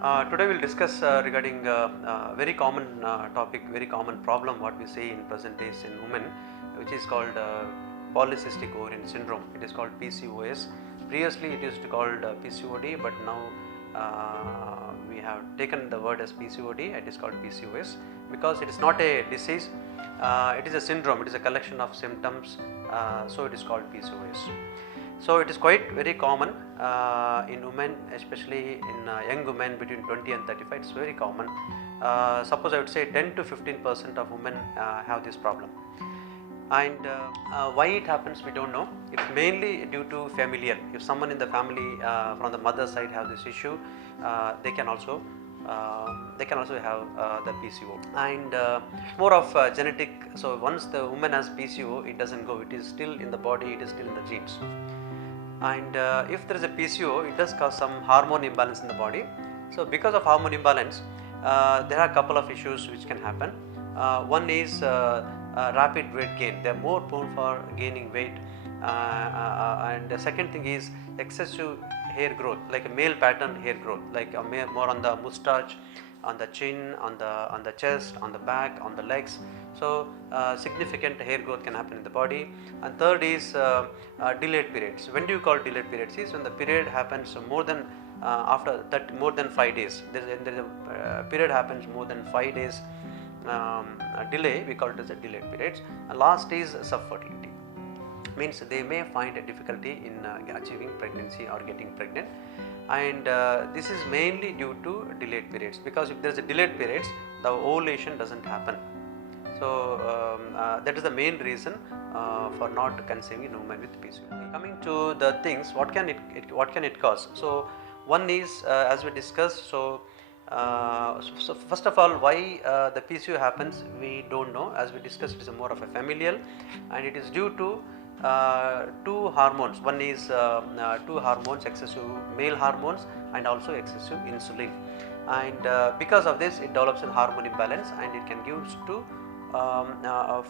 Today we'll discuss regarding very common topic, very common problem what we see in present days in women, which is called polycystic ovarian syndrome. It is called PCOS. Previously it used to called PCOD, but now we have taken the word as PCOD. It is called PCOS because it is not a disease. It is a syndrome. It is a collection of symptoms. So it is called PCOS. So it is quite very common in women, especially in young women between 20 and 35. It's very common. Suppose I would say 10 to 15% of women have this problem. And why it happens, we don't know. It's mainly due to familial. If someone in the family from the mother side have this issue, they can also have the PCO, and more of genetic. So once the woman has PCO, it doesn't go. It is still in the body. It is still in the genes. And if there is a PCO, it does cause some hormone imbalance in the body. So because of hormone imbalance, there are a couple of issues which can happen. One is rapid weight gain. They are more prone for gaining weight, and the second thing is excessive hair growth, like a male pattern hair growth, like more on the mustache, on the chin, on the chest, on the back, on the legs. So significant hair growth can happen in the body. And third is delayed periods. When do you call delayed periods? Is when the period happens more than after that more than 5 days. There is a period happens more than 5 days delay. We call it as a delayed periods. And last is subfertility. Means they may find a difficulty in achieving pregnancy or getting pregnant, and this is mainly due to delayed periods, because if there is a delayed periods, the ovulation doesn't happen. So that is the main reason for not conceiving in women with PCOS. Coming to the things, what can it cause? So one is as we discussed. So first of all, why the PCO happens, we don't know. As we discussed, it is more of a familial, and it is due to two hormones. One is two hormones, excessive male hormones and also excessive insulin, and because of this it develops a hormone imbalance, and it can give to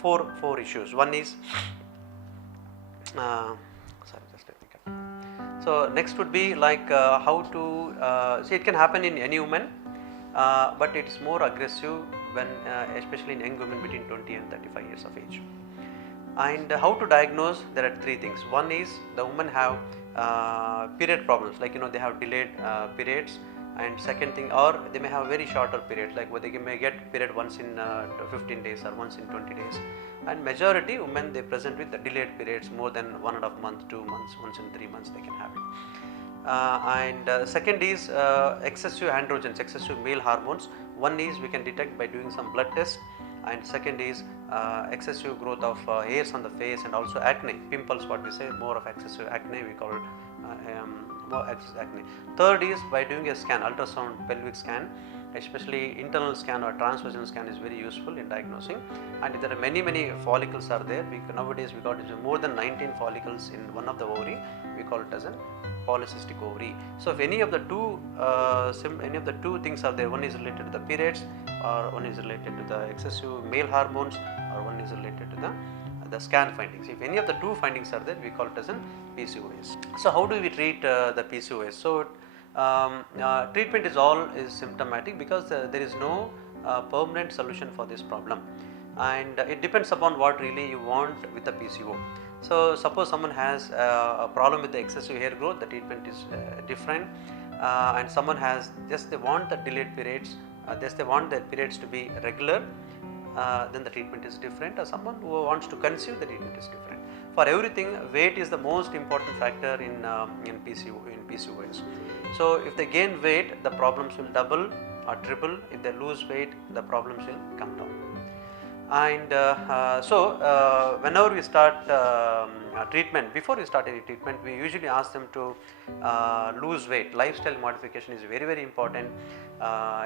four issues. One is sorry, just let me cut. So next would be like how to see, it can happen in any woman, but it is more aggressive when especially in young women between 20 and 35 years of age. And how to diagnose? There are three things. One is the women have period problems, like they have delayed periods, and second thing, or they may have very shorter periods, like they may get period once in 15 days or once in 20 days, and majority women, they present with the delayed periods more than 1.5 months, 2 months, once in 3 months they can have it. And second is excessive androgens, excessive male hormones. One is we can detect by doing some blood tests, and second is excessive growth of hairs on the face, and also acne, pimples, what we say, more of excessive acne, we call more excessive acne. Third is by doing a scan, ultrasound pelvic scan, especially internal scan or transvaginal scan is very useful in diagnosing. And there are many follicles are there. Nowadays we got more than 19 follicles in one of the ovary. We call it as a polycystic ovary. So if any of the two things are there, one is related to the periods, or one is related to the excessive male hormones, or one is related to the scan findings. If any of the two findings are there, we call it as an PCOS. So how do we treat the PCOS? So treatment is symptomatic, because there is no permanent solution for this problem, and it depends upon what really you want with the PCO. So suppose someone has a problem with the excessive hair growth, the treatment is different, and someone has just they want the delayed periods, just they want the periods to be regular, then the treatment is different. Or someone who wants to conceive, the treatment is different. For everything, weight is the most important factor in PCOS. So if they gain weight, the problems will double or triple. If they lose weight, the problems will come down. And so whenever we start treatment, before we start any treatment, we usually ask them to lose weight. Lifestyle modification is very important.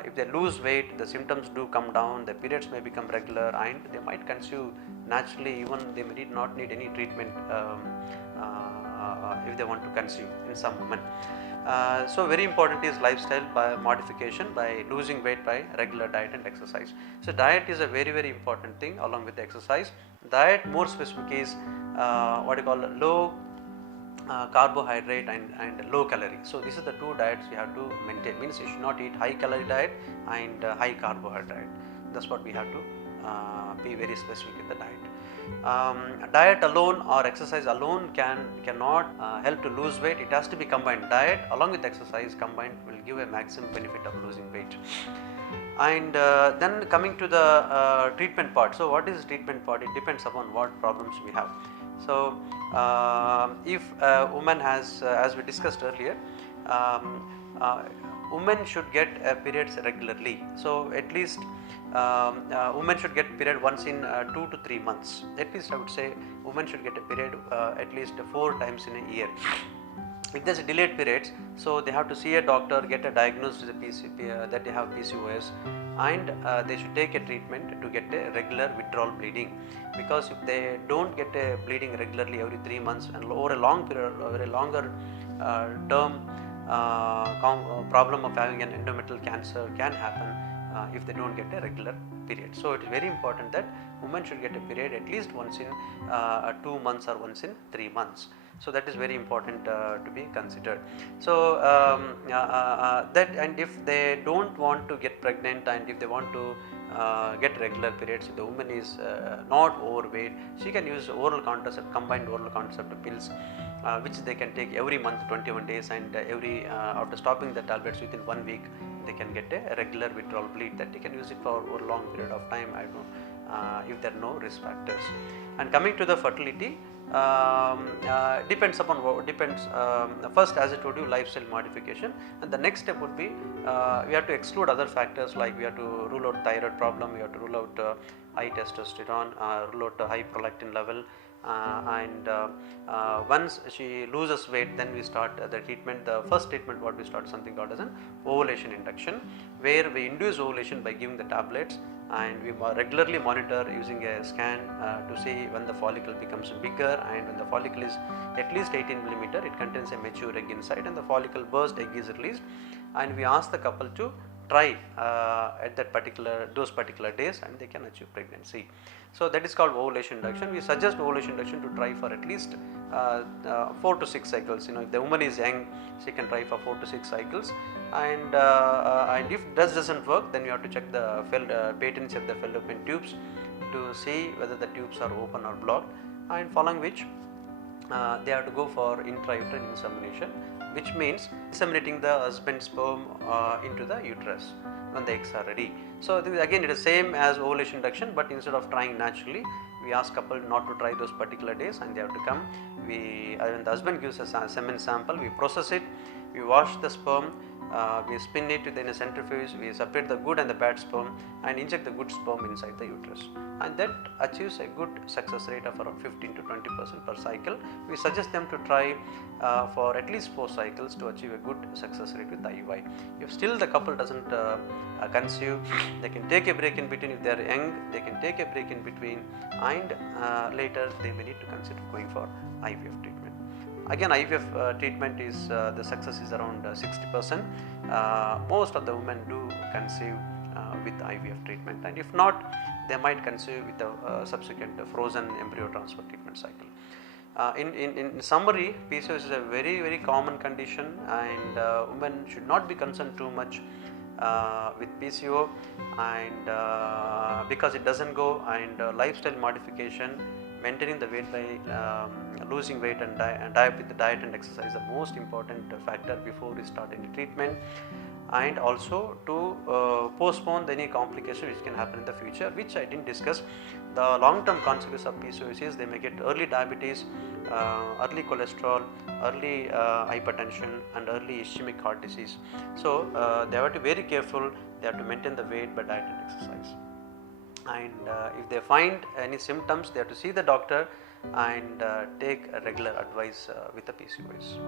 If they lose weight, the symptoms do come down, the periods may become regular, and they might conceive naturally. Even they may not need any treatment if they want to conceive in some women. So very important is lifestyle by modification, by losing weight by regular diet and exercise. So diet is a very important thing along with the exercise. Diet more specific is what you call low carbohydrate and low calorie. So this is the two diets you have to maintain. Means you should not eat high calorie diet and high carbohydrate. That's what we have to be very specific in the diet. Diet alone or exercise alone cannot help to lose weight. It has to be combined. Diet along with exercise combined will give a maximum benefit of losing weight. And then coming to the treatment part. So what is treatment part? It depends upon what problems we have. So if a woman has, as we discussed earlier, women should get periods regularly. So at least women should get period once in 2 to 3 months. At least I would say women should get a period at least 4 times in a year. If there's a delayed periods, so they have to see a doctor, get a diagnosis that they have PCOS, and they should take a treatment to get a regular withdrawal bleeding. Because if they don't get a bleeding regularly every 3 months and over a long period, over a longer term, problem of having an endometrial cancer can happen if they don't get a regular period. So it is very important that women should get a period at least once in 2 months or once in 3 months. So that is very important to be considered. So that, and if they don't want to get pregnant and if they want to get regular periods, if the woman is not overweight, she can use oral contraceptive, combined oral contraceptive pills, which they can take every month 21 days, and every after stopping the tablets within 1 week they can get a regular withdrawal bleed that they can use it for over a long period of time. I don't know if there are no risk factors. And coming to the fertility, depends upon first, as I told you, lifestyle modification, and the next step would be we have to exclude other factors, like we have to rule out thyroid problem, we have to rule out high testosterone, rule out high prolactin level, and once she loses weight, then we start the treatment. The first treatment what we start something called as an ovulation induction, where we induce ovulation by giving the tablets, and we regularly monitor using a scan to see when the follicle becomes bigger, and when the follicle is at least 18 millimeter, it contains a mature egg inside, and the follicle burst egg is released, and we ask the couple to try at those particular days, and they can achieve pregnancy. So that is called ovulation induction. We suggest ovulation induction to try for at least 4 to 6 cycles. If the woman is young, she can try for 4 to 6 cycles, and if this doesn't work, then you have to check the patency of the fallopian tubes to see whether the tubes are open or blocked, and following which they have to go for intrauterine insemination, which means inseminating the husband's sperm into the uterus when the eggs are ready. So again, it is same as ovulation induction, but instead of trying naturally, we ask couple not to try those particular days, and they have to come. When the husband gives us a semen sample, we process it, we wash the sperm, we spin it within a centrifuge, we separate the good and the bad sperm, and inject the good sperm inside the uterus, and that achieves a good success rate of around 15 to 20% per cycle. We suggest them to try for at least 4 cycles to achieve a good success rate with IUI. If still the couple doesn't conceive, they can take a break in between. If they are young, they can take a break in between, and later they may need to consider going for IVF treatment. Again, IVF treatment is the success is around 60%. Most of the women do conceive with IVF treatment, and if not, they might conceive with a subsequent frozen embryo transfer treatment cycle. In summary, PCOS is a very common condition, and women should not be concerned too much with PCO, and because it doesn't go, and lifestyle modification, maintaining the weight by losing weight and diet with the diet and exercise, the most important factor before we start any treatment, and also to postpone any complication which can happen in the future, which I didn't discuss. The long-term consequences of PCOS is they may get early diabetes, early cholesterol, early hypertension, and early ischemic heart disease. So they have to be very careful. They have to maintain the weight by diet and exercise. And if they find any symptoms, they have to see the doctor and take regular advice with the PCOS.